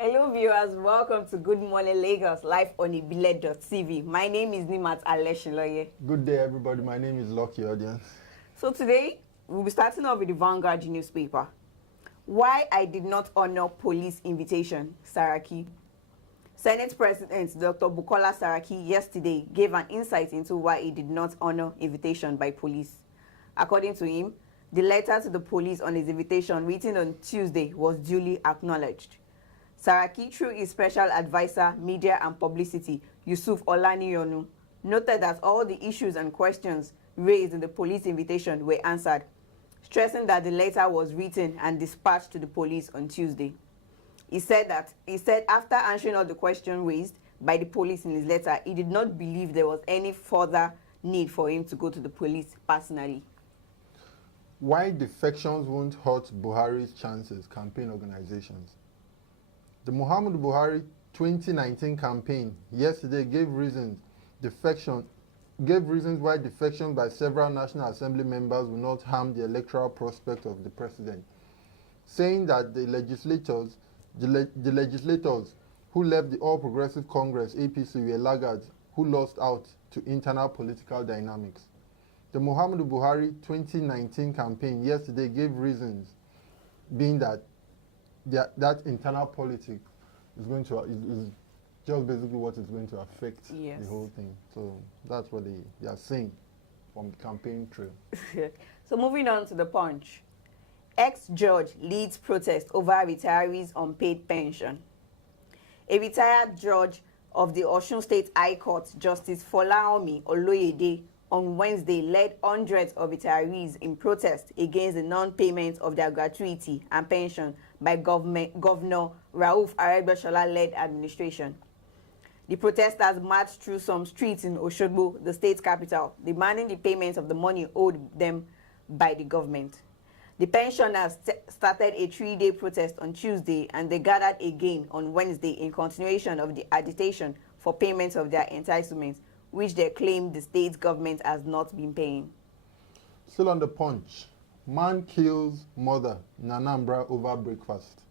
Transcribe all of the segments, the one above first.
Hello viewers, welcome to Good Morning Lagos, live on ibile.tv. My name is Nimat Aleshiloye. Good day, everybody. My name is Lucky Audience. So today, we'll be starting off with the Vanguard newspaper. Why I did not honor police invitation, Saraki. Senate President Dr. Bukola Saraki yesterday gave an insight into why he did not honor invitation by police. According to him, the letter to the police on his invitation written on Tuesday was duly acknowledged. Saraki, through his special advisor, media and publicity, Yusuf Olaniyonu, noted that all the issues and questions raised in the police invitation were answered, stressing that the letter was written and dispatched to the police on Tuesday. He said after answering all the questions raised by the police in his letter, he did not believe there was any further need for him to go to the police personally. Why defections won't hurt Buhari's chances, campaign organizations. The Muhammadu Buhari 2019 campaign yesterday gave reasons why defection by several National Assembly members will not harm the electoral prospect of the president, saying that the legislators who left the All Progressive Congress APC were laggards who lost out to internal political dynamics. The Muhammadu Buhari 2019 campaign yesterday gave reasons, being that that internal politics is going to is just basically what is going to affect the whole thing. So that's what they are saying from the campaign trail. So moving on to the Punch. Ex-judge leads protest over retirees' unpaid pension. A retired judge of the Osun State High Court, Justice Folaomi Oloyede, on Wednesday led hundreds of retirees in protest against the non-payment of their gratuity and pension by Governor Rauf Aregbesola-led administration. The protesters marched through some streets in Osogbo, the state capital, demanding the payment of the money owed them by the government. The pensioners started a 3-day protest on Tuesday, and they gathered again on Wednesday in continuation of the agitation for payment of their entitlements, which they claim the state government has not been paying. Still on the Punch, man kills mother in Anambra over breakfast.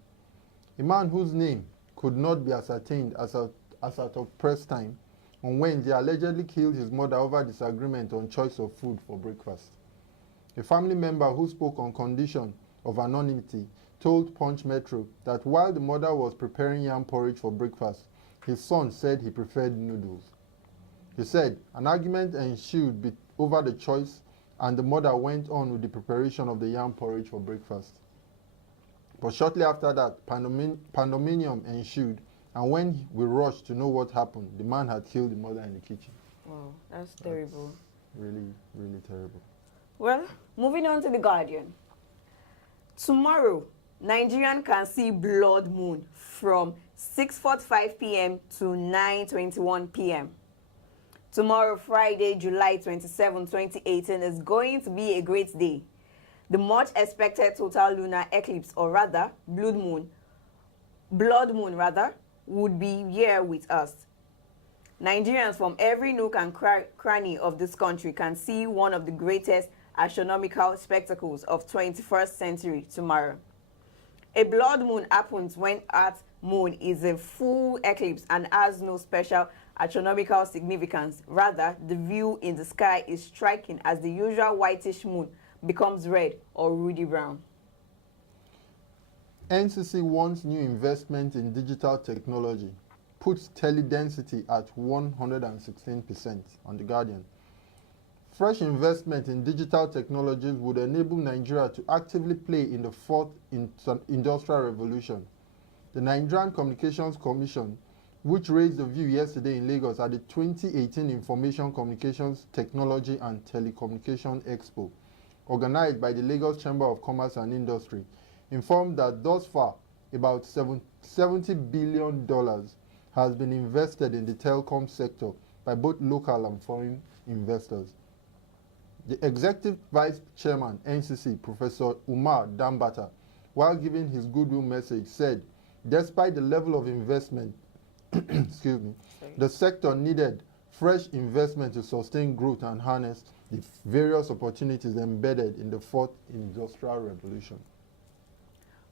A man whose name could not be ascertained as at of press time on Wednesday allegedly killed his mother over disagreement on choice of food for breakfast. A family member who spoke on condition of anonymity told Punch Metro that while the mother was preparing yam porridge for breakfast, his son said he preferred noodles. He said an argument ensued over the choice, and the mother went on with the preparation of the yam porridge for breakfast. But shortly after that, pandemonium ensued, and when we rushed to know what happened, the man had killed the mother in the kitchen. Wow, that's terrible. Really, really terrible. Well, moving on to The Guardian. Tomorrow, Nigerian can see blood moon from 6:45 p.m. to 9:21 p.m. Tomorrow, Friday, July 27, 2018, is going to be a great day. The much expected total lunar eclipse, or rather, blood moon, would be here with us. Nigerians from every nook and cranny of this country can see one of the greatest astronomical spectacles of 21st century tomorrow. A blood moon happens when Earth's moon is a full eclipse and has no special astronomical significance. Rather, the view in the sky is striking as the usual whitish moon becomes red or ruddy brown. NCC wants new investment in digital technology, puts teledensity at 116% on The Guardian. Fresh investment in digital technologies would enable Nigeria to actively play in the fourth industrial revolution. The Nigerian Communications Commission, which raised the view yesterday in Lagos at the 2018 Information Communications Technology and Telecommunication Expo, organized by the Lagos Chamber of Commerce and Industry, informed that thus far about $70 billion has been invested in the telecom sector by both local and foreign investors. The Executive Vice Chairman, NCC, Professor Umar Dambata, while giving his goodwill message, said, despite the level of investment, the sector needed fresh investment to sustain growth and harness the various opportunities embedded in the fourth industrial revolution.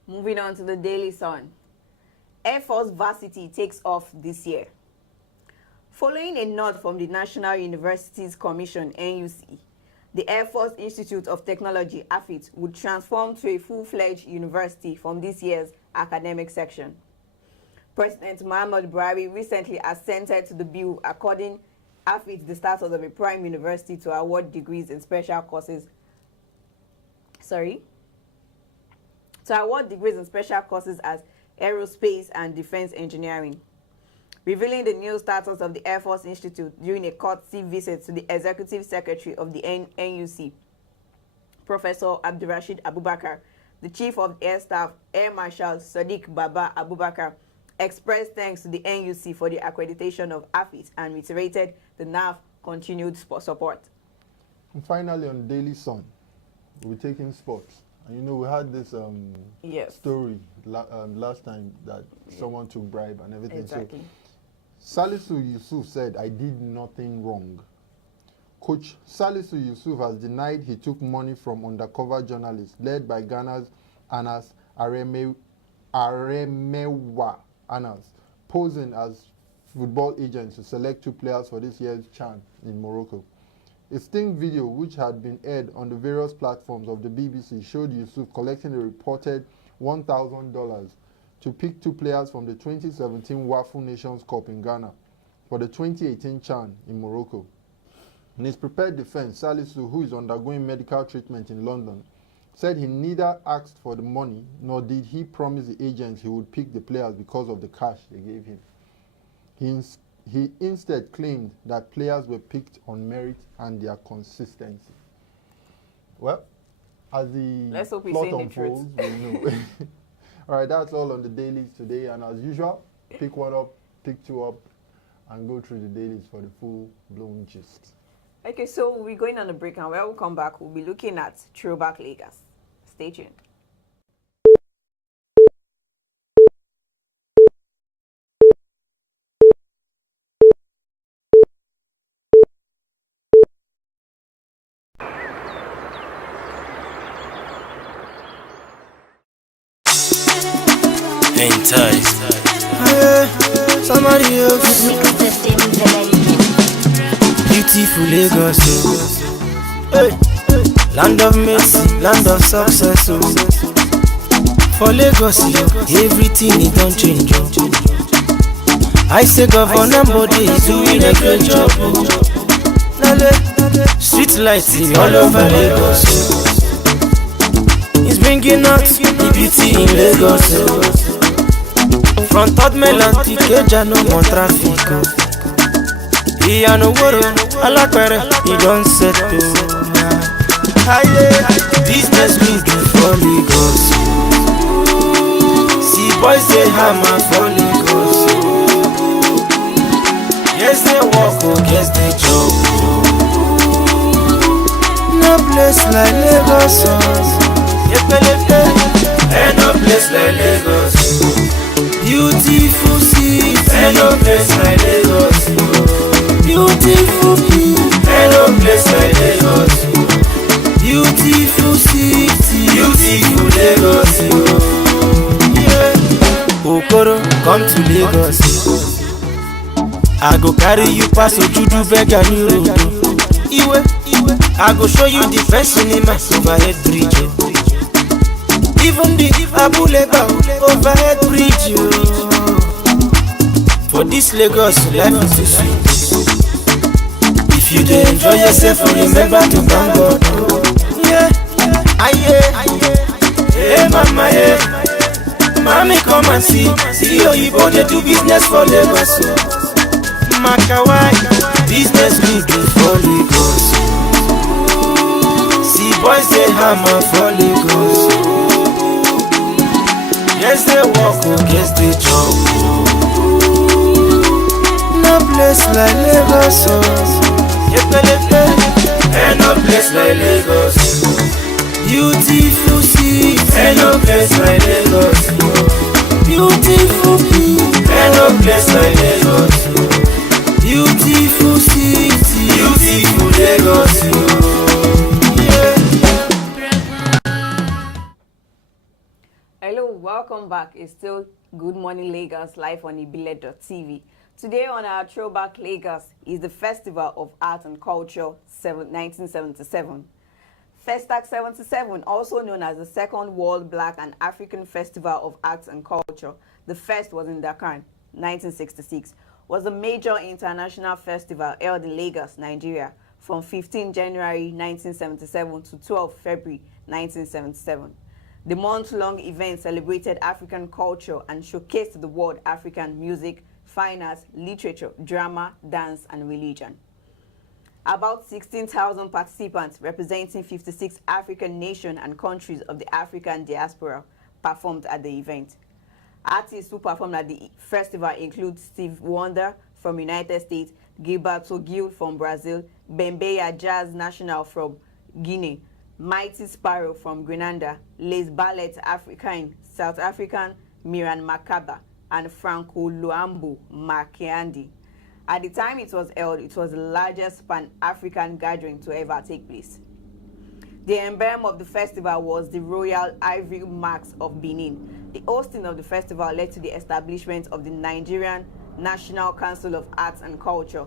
Moving on to the Daily Sun. Air Force varsity takes off this year. Following a nod from the National Universities Commission, NUC, the Air Force Institute of Technology, AFIT, would transform to a full-fledged university from this year's academic section. President Muhammad Buhari recently assented to the bill according AFIT the status of a prime university to award degrees in special courses. To award degrees in special courses as aerospace and defense engineering. Revealing the new status of the Air Force Institute during a courtesy visit to the Executive Secretary of the NUC, Professor Abdurrashid Abubakar, the Chief of Air Staff, Air Marshal Sadiq Baba Abubakar, expressed thanks to the NUC for the accreditation of AFIT and reiterated the NAF continued support. And finally, on Daily Sun, we're taking sports. And you know, we had this story last time that someone took bribe and everything. Exactly. So, Salisu Yusuf said, "I did nothing wrong." Coach Salisu Yusuf has denied he took money from undercover journalists led by Ghana's Anas Aremewa Anas, posing as football agents to select 2 players for this year's CHAN in Morocco. A sting video which had been aired on the various platforms of the BBC showed Yusuf collecting a reported $1,000 to pick 2 players from the 2017 WAFU Nations Cup in Ghana for the 2018 CHAN in Morocco. In his prepared defense, Salisu, who is undergoing medical treatment in London, said he neither asked for the money nor did he promise the agents he would pick the players because of the cash they gave him. He instead claimed that players were picked on merit and their consistency. Well, as the plot unfolds, we'll know. All right, that's all on the dailies today. And as usual, pick one up, pick 2 up, and go through the dailies for the full-blown gist. Okay, so we're going on a break, and when we come back, we'll be looking at Throwback Lagos. Stay tuned. Enticed. Somebody else. Beautiful Lagos, hey. Land of mercy, land of success, oh. For Lagos, everything it don't change, oh. I say Governor Body is doing a great job, oh. Street lights all over Lagos, oh. He's bringing out the beauty in Lagos, oh. From Third Mainland to Ikeja, no more traffic, oh. He and no water, Alakwere, he don't settle. Business good for Lagos. See boys they hammer for Lagos. Yes they walk, oh yes they joke. No place like Lagos, and no place like Lagos. Beautiful city, and no place like Lagos. Beautiful people, hello place like Lagos. Beautiful city, beautiful Lagos. Yeah. Okoro, come to Lagos. I go carry you past Ojudu Vega New Road. Iwe, I go show you the best cinema overhead bridge. Even the Abuleba overhead bridge. For this Lagos, life is too sweet. If you dey enjoy yourself, remember to thank God. Yeah, hey mama, yeah. Mommy come and see Oyibo dey do business for Lagos. Makawai, business good for Lagos. See boys dey hammer for Lagos. Yes they walk, oh yes they jump. No place like Lagos, oh. And no place like Lagos. Beautiful city, and no place like Lagos. Beautiful people, and no place like Lagos. Beautiful city, beautiful Lagos. Hello, welcome welcome back. It's still Good Morning Lagos live on ibile.tv. Today on our Throwback Lagos is the Festival of Art and Culture 1977. Festac 77, also known as the Second World Black and African Festival of Arts and Culture, the first was in Dakar, 1966, was a major international festival held in Lagos, Nigeria, from 15 January 1977 to 12 February 1977. The month-long event celebrated African culture and showcased the world African music, fine arts, literature, drama, dance, and religion. About 16,000 participants representing 56 African nations and countries of the African diaspora performed at the event. Artists who performed at the festival include Steve Wonder from United States, Gilberto Gil from Brazil, Bembeya Jazz National from Guinea, Mighty Sparrow from Grenada, Les Ballet Africain, South African, Miran Makaba, and Franco Luambo Makiandi. At the time it was held, it was the largest Pan-African gathering to ever take place. The emblem of the festival was the Royal Ivory Marks of Benin. The hosting of the festival led to the establishment of the Nigerian National Council of Arts and Culture,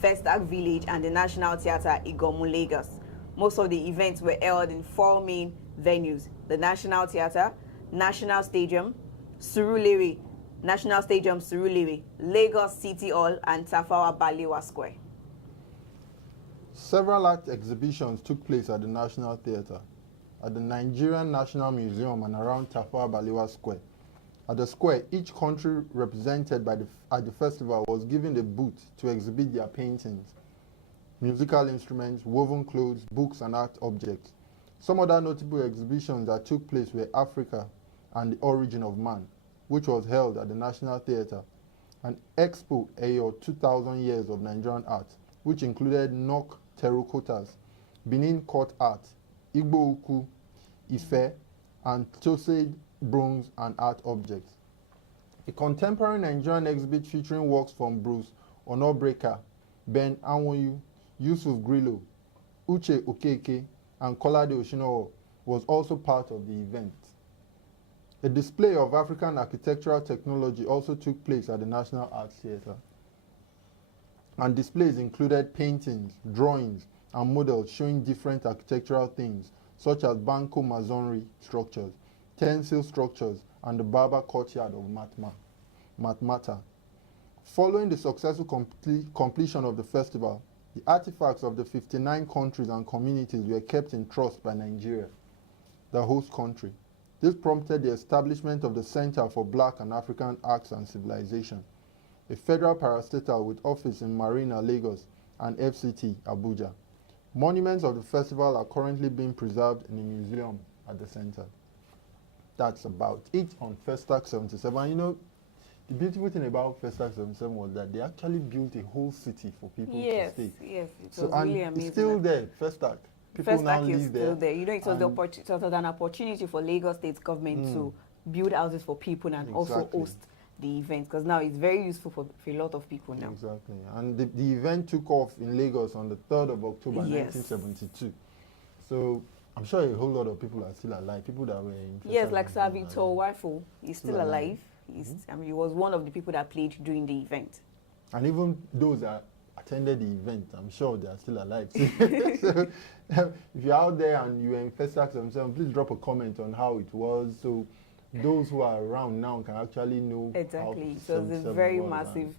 Festac Village, and the National Theatre Igomu, Lagos. Most of the events were held in 4 main venues: the National Theatre, National Stadium, Surulere, National Stadium Surulere, Lagos City Hall, and Tafawa Balewa Square. Several art exhibitions took place at the National Theatre, at the Nigerian National Museum, and around Tafawa Balewa Square. At the square, each country represented at the festival was given a booth to exhibit their paintings, musical instruments, woven clothes, books, and art objects. Some other notable exhibitions that took place were Africa and the Origin of Man, which was held at the National Theatre, and Expo Eyo 2000 Years of Nigerian Art, which included Nok terracottas, Benin court art, Igbo uku, Ife, and Tosed bronze and art objects. A contemporary Nigerian exhibit featuring works from Bruce Onobreka, Ben Anwoyu, Yusuf Grillo, Uche Okeke, and Kolade Oshinowo was also part of the event. A display of African architectural technology also took place at the National Arts Theatre, and displays included paintings, drawings, and models showing different architectural themes such as Banco masonry structures, tensile structures, and the Barber courtyard of Matmata. Following the successful completion of the festival, the artifacts of the 59 countries and communities were kept in trust by Nigeria, the host country. This prompted the establishment of the Center for Black and African Arts and Civilization, a federal parastatal with office in Marina, Lagos, and FCT, Abuja. Monuments of the festival are currently being preserved in a museum at the center. That's about it on Festac 77. You know, the beautiful thing about Festac 77 was that they actually built a whole city for people to stay. Yes, it So, was and really amazing. it's still there, Festac. People now Festac is live still there. You know, it was, and it was an opportunity for Lagos State government to build houses for people and also Exactly. host the event, because now it's very useful for a lot of people now. Exactly. And the event took off in Lagos on the 3rd of October, Yes. 1972. So I'm sure a whole lot of people are still alive. People that were in Yes, Festac like are Sir still Victor alive. Wifo, he's still Still alive. alive. I mean, he was one of the people that played during the event. And even those that attended the event, I'm sure they are still alive. So if you're out there and you're in Festac 77, please drop a comment on how it was, so those who are around now can actually know Exactly. how It was a 77 very was, massive.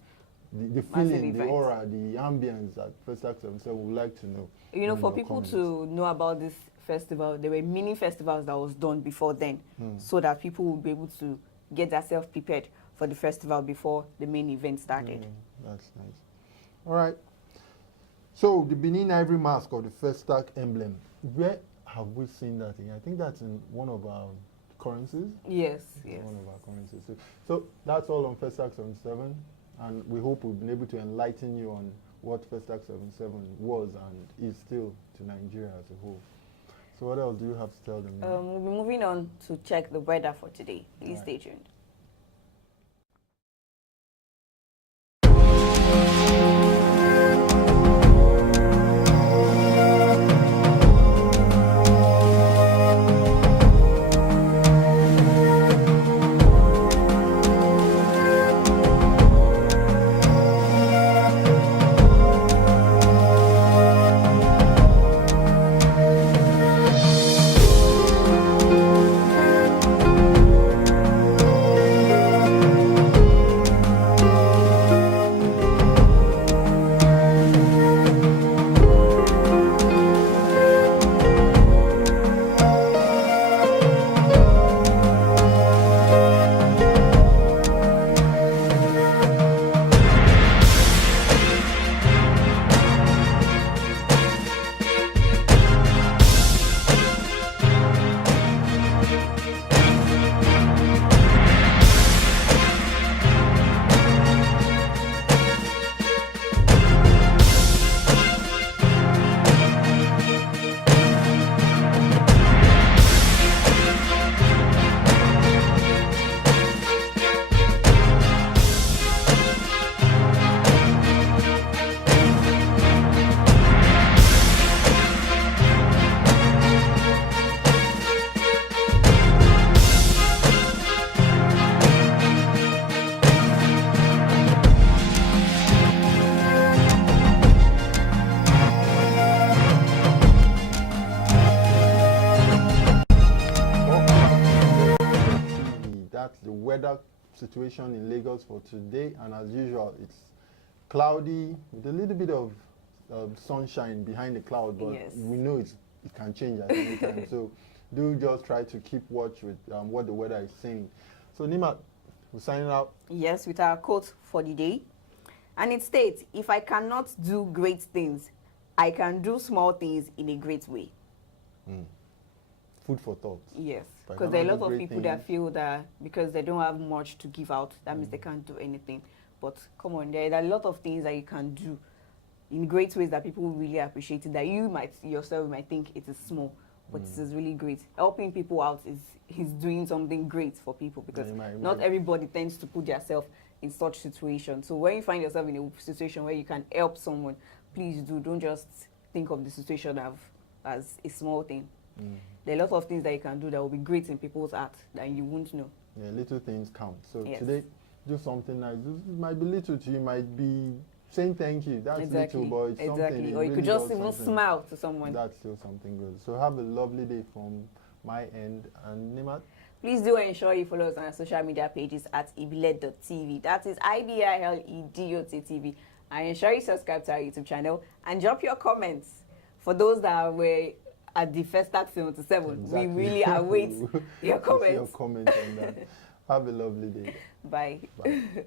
and the massive feeling, the event. aura, the ambience at Festac 77, we'd like to know. You know, in for your people comments. to know about this festival, there were mini festivals that was done before then, so that people would be able to get themselves prepared for the festival before the main event started. That's nice. All right. So the Benin Ivory Mask of the Festac emblem, where have we seen that in? I think that's in one of our currencies. Yes, yes. One of our currencies. So that's all on Festac 77, and we hope we've been able to enlighten you on what Festac 77 was and is still to Nigeria as a whole. So what else do you have to tell them? We'll be moving on to check the weather for today. Please stay tuned. weather situation in Lagos for today, and as usual, it's cloudy with a little bit of sunshine behind the cloud, but Yes. we know it can change at any time. So do just try to keep watch with what the weather is saying. So Nima, we're signing out. Yes, with our quote for the day. And it states, if I cannot do great things, I can do small things in a great way. Food for thought. Yes, If I because there are a cannot lot do of great people that things- feel that because they don't have much to give out, that means they can't do anything. But come on, there are a lot of things that you can do in great ways that people really appreciate it, that you might yourself might think it is small, but it is really great. Helping people out is doing something great for people, because you might- not everybody tends to put themselves in such situations. So when you find yourself in a situation where you can help someone, please do. Don't just think of the situation as a small thing. There are a lot of things that you can do that will be great in people's heart that you won't know. Yeah, little things count. So Yes. today, do something nice. It might be little to you, might be saying thank you. That's little, but it's something. Exactly. It Or you really could just does even something. smile to someone. That's still something good. So have a lovely day from my end. And Nimat, Please do ensure you follow us on our social media pages at ibiled.tv. That is IBILEDOT.tv. And ensure you subscribe to our YouTube channel and drop your comments. For those that were at the first start 77, we really await your We'll see your comments. comments on that. Have a lovely day. Bye. Bye.